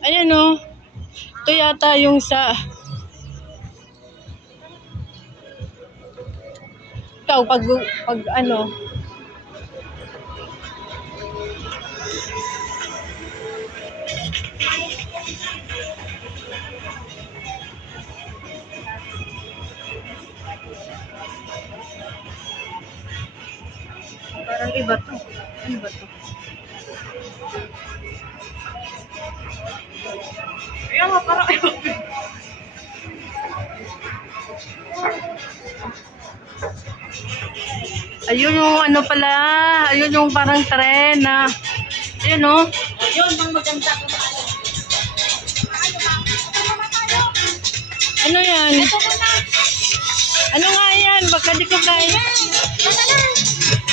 Ayan o. Ito yata yung sa... Ikaw, pag ano... Parang iba to. Ano ba to? Ayan nga, parang iba to. Ayun yung ano pala. Ayun yung parang tren na... Ayun o. Ayun, bang maganda ko Ano yan? ito ko na. Ano nga yan? Baka di ko kaya.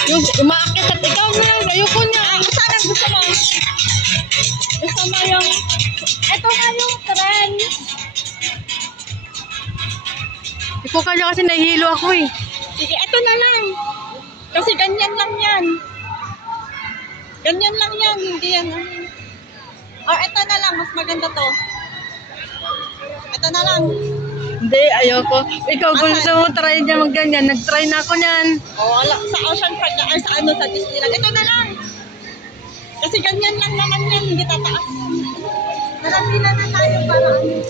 Yung umaakit at ikaw na. Ayoko na. Saan ang gusto mo? Gusto mo yung... Ito nga yung tren. Di ko kaya kasi nahihilo ako eh. Sige, ito na lang. Kasi ganyan lang yan. Ganyan lang yan. Hindi yan. Or ito na lang. Mas maganda to. Ito na lang. Hindi, ayoko. Ikaw, kung gusto mo try niya magganyan, nag-try na ako niyan. Oh, sa Ocean Park na or sa ano, sa Disneyland. Ito na lang. Kasi ganyan lang naman yan. Hindi tataas. Narapila na tayo para ano.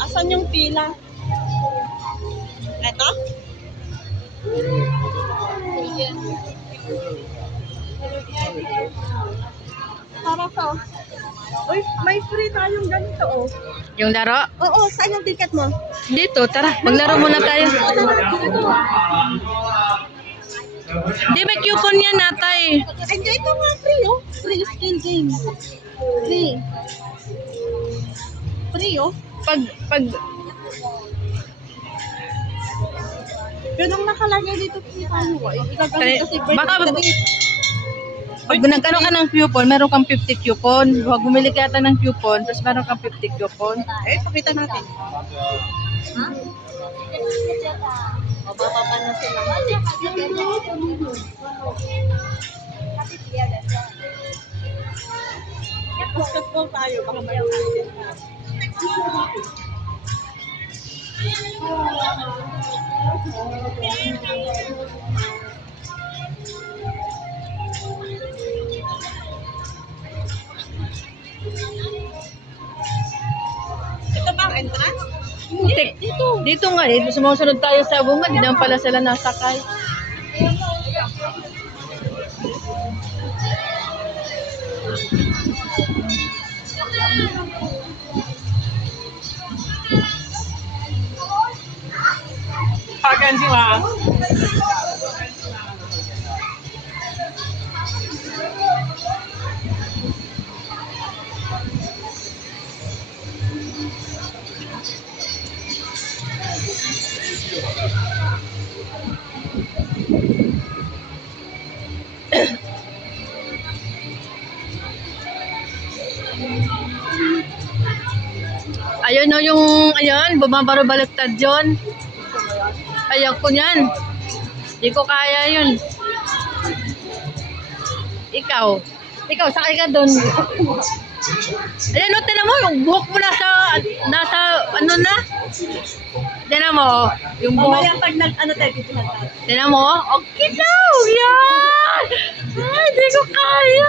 Asan yung pila? Ito? Para sa... Uy, may free tayong ganito, oh. Yung laro? Oo, saan yung ticket mo? Dito, tara. Maglaro muna tayo. Hindi, may coupon yan natay. Ay, ito nga, free, oh. Free skill game. Free. Free, oh. Pag Ganun nakalagay dito tayo, eh. Igagamit kasi birthday. pag nagkaroon ka ng coupon, meron kang 50 coupon. Huwag bumili ka yata ng coupon, tapos meron kang 50 coupon. Eh, pakita natin. Ha? Mababa na sila. Basketball tayo, baka may ito ba ang entrance? Dito nga eh, sumusunod tayo sa bunga, di naman pala sila nasakay. Pagan sila. Ayun o yung, ayun, bumabaro-baliktad yun. Ayaw ko yan. Hindi ko kaya yun. Ikaw, sakay ka doon. Ayan o, tinan mo, yung buhok mo nasa, ano na? Tinan mo, yung buhok. Mamaya pag ano tayo, pituhan tayo. Tinan mo, okay daw, yan! Ay, hindi ko kaya.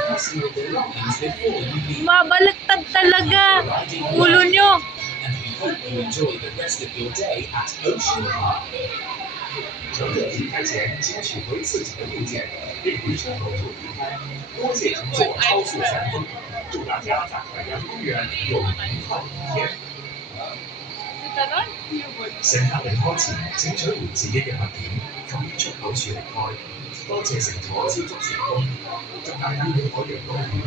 Mabaliktad talaga. Ulo nyo. Hope you enjoy the rest of your day at Ocean Park. 乘客离开前请取回自己的物件，并于车后就离开。多谢乘坐超速旋风，祝大家在海洋公园有愉快的一天。乘客離開前請取回自己嘅物件，及於出口處離開。多謝乘坐超速旋風，祝大家喺海洋公園有愉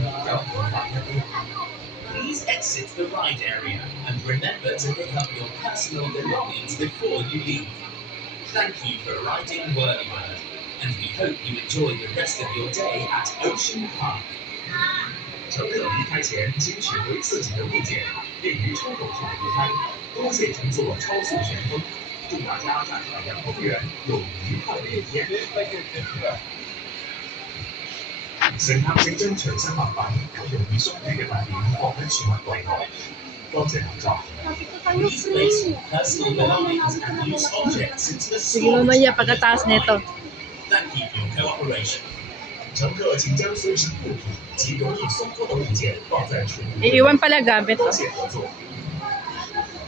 快一天。Please exit the ride area and remember to pick up your personal belongings before you leave. Thank you for riding Whirlybird, and we hope you enjoy the rest of your day at Ocean Park. 乘客离开前请取回自己的物件，并于车口处离开。多谢乘坐超速旋风，祝大家在海洋公园有愉快的一天。乘客請將隨身物品及容易鬆脱嘅物件放喺儲物櫃內。多謝合作。Please place personal belongings and loose objects into the Sige, mamaya pagkataas nito. Thank you for your cooperation. 乘客請將隨身物品及容易鬆脱的物件放在儲物櫃內。 Iiwan pala gamit. 多謝合作。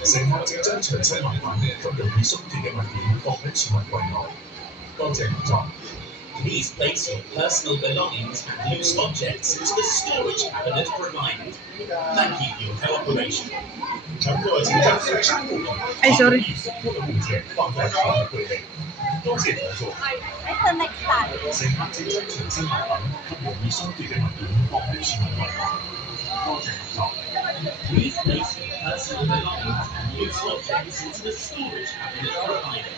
乘客請將隨身物品及容易鬆脱嘅物件放喺儲物櫃內。多謝合作。Please place your personal belongings and loose objects into the storage cabinet provided. Thank you for your cooperation. 乘客請將隨身物品及容易鬆脱的物件放在儲物櫃內。多謝合作。 Ito next time. 乘客請將隨身物品及容易鬆脱嘅物件放喺儲物櫃內。多謝合作。Please place your personal belongings and loose objects into the storage cabinet provided.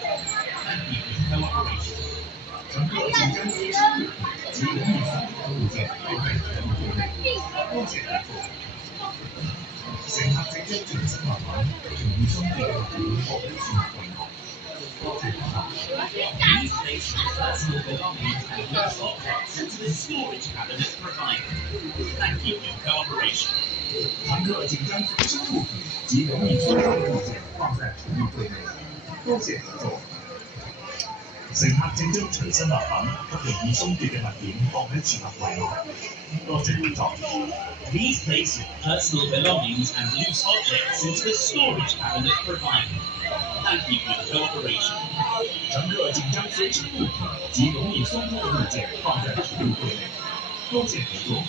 Thank you for your cooperation. 乘客請將隨身物品及容易鬆脱的物件放在儲物櫃內。多謝合作。乘客請將隨身物品及容易鬆脱嘅物件放喺儲物櫃內。多謝合作。Please place your personal belongings and loose objects into the storage cabinet provided. Thank you for your cooperation. 乘客請將隨身物品及容易鬆脱的物件放在儲物櫃內。多謝合作。乘客請將隨身物品及容易鬆脱嘅物件放喺儲物櫃內。多謝合作。Please place your personal belongings and loose objects into the storage cabinet provided. Thank you for your cooperation. 乘客請將隨身物品及容易鬆脱嘅物件放在儲物櫃內。多謝合作。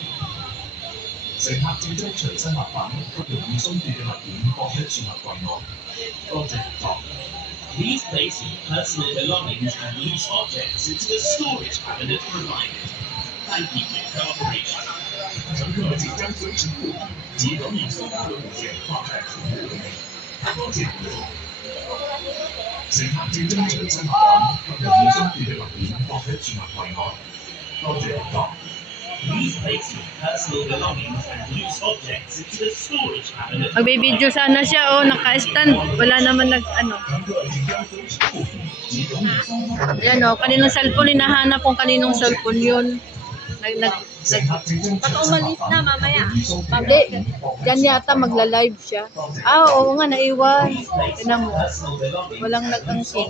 乘客請將隨身物品及容易鬆脱嘅物件放喺儲物櫃內。多謝合作。Please place your personal belongings and loose objects into the storage cabinet provided. Thank you for your cooperation. 乘客請將隨身物品及容易鬆脱嘅物件放在儲物櫃內。多謝合作。乘客請將隨身物品及容易鬆脱嘅物件放喺儲物櫃內。多謝合作。Please place your personal belongings and loose objects into the storage cabinet. Magbibideo sana siya, oh, naka-stand. Wala naman nag-ano. Ayan, oh, kaninong cellphone, hinahanap kung kaninong cellphone yun. Baka umalis na mamaya. Hindi, dyan yata magla-live siya. Ah, oo nga, naiwan. Tinan mo. Walang nag-angkin.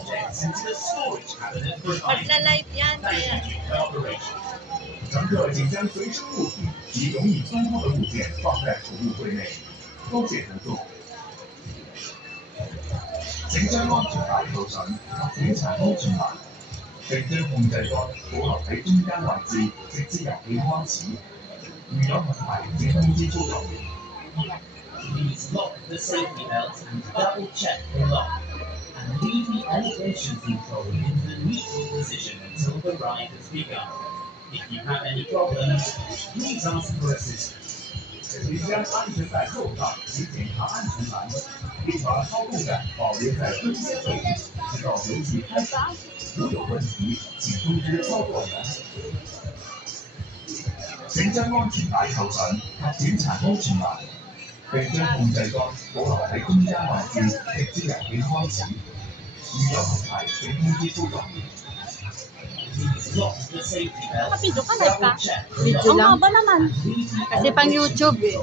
Magla-live yan. Kaya. 乘客請將隨身物品及容易鬆脱的物件放在儲物櫃內。多謝合作。請將安全帶扣上及檢查安全帶，並將控制桿保留喺中間位置，直至遊戲開始。如有問題，請通知操作員。Please lock the safety belt and double check the lock, and leave the elevation control in the neutral position until the ride has begun. If you have any problems, please ask for assistance. 请将安全带扣上，请检查安全栏，并把操控杆保留在中间位置，直到游戏开始。如有问题，请通知操作员。请将安全帶扣上及檢查安全欄，並將控制桿保留喺中間位置，直至遊戲開始。如有問題，請通知操作員。Nakapidyo ka na ba? Video Ang lang. haba naman. Kasi pang YouTube eh.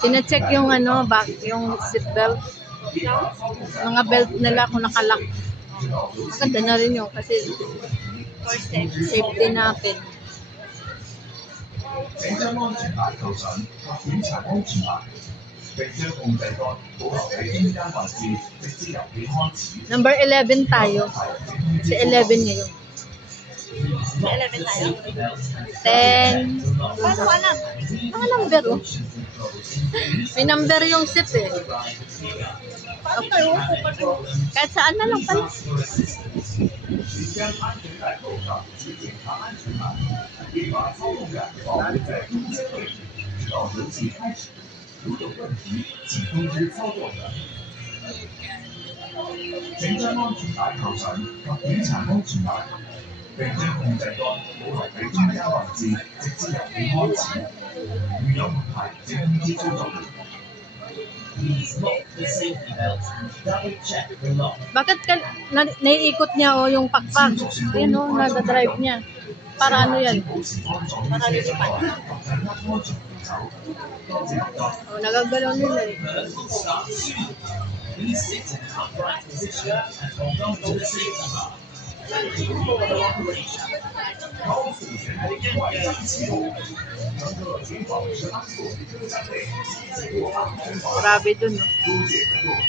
Sina-check yung ano, back, yung seat belt. Mga belt nila kung nakalock. Maganda na rin yun kasi For safety. safety natin. 請將安全帶扣上及檢查安全欄，並將控制桿保留喺中間位置，直至遊戲開始。Number 11 tayo. Si 11 ngayon. 11 tayo. 10. Paano alam? Mga number oh. May number yung seat eh. Paano tayo? Kahit saan na lang pala. 請將安全帶扣上，請檢查安全欄，並把操控桿保留在中間位置，直到遊戲開始。如有問題，請通知操作員。請將安全帶扣上及檢查安全欄，並將控制桿保留喺中間位置，直至遊戲開始。如有問題，請通知操作員。Please lock the safety belt. Double check the lock. Bakit naiikot niya o yung pakpak? Ayan o, nag-drive niya. Para ano yan? Para lilipan. O, nagagalaw nila eh. Start soon. Please sit in an upright position and hold on to the safety bar. Thank you for the operation. 高速旋风快速启动，乘客请保持安坐于车站内，经过安全保障， Grabe dun, no? 多谢合作。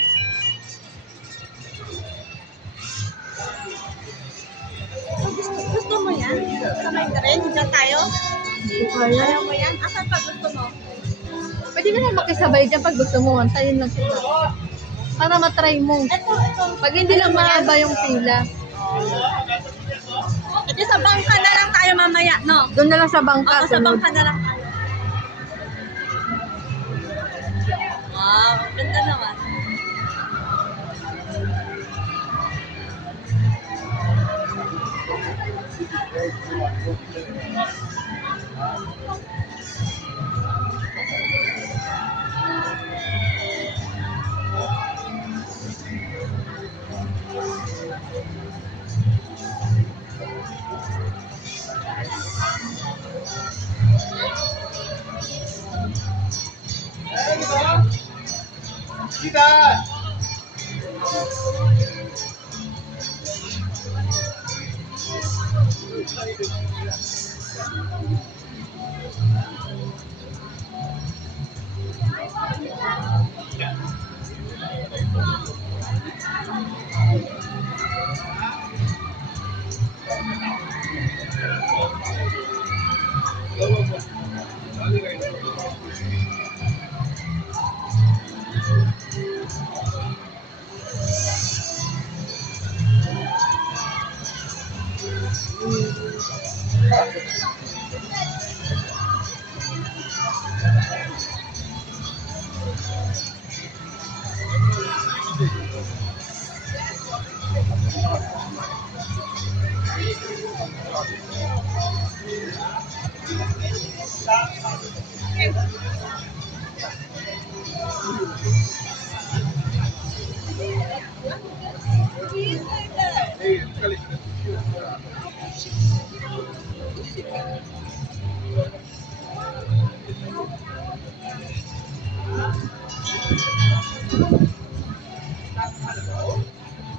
Gusto mo yan? Sabay ka rin? Diyan tayo? Kaya, Ayaw mo yan? Asan pa gusto mo? pwede ka na makisabay dyan pag gusto mo. Antayin lang sila. Para matry mo. Ito. Pag hindi lang mahaba yung pila, Ito sa bangka na lang tayo mamaya, no? doon na lang sa bangka. Oo, sa sunod. bangka na lang tayo. Wow, ganda naman.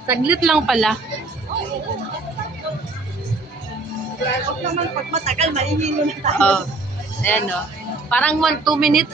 Saglit lang pala. Huwag naman pag matagal, malilino na tayo. Oh, ayan o. Parang 1-2 minutes.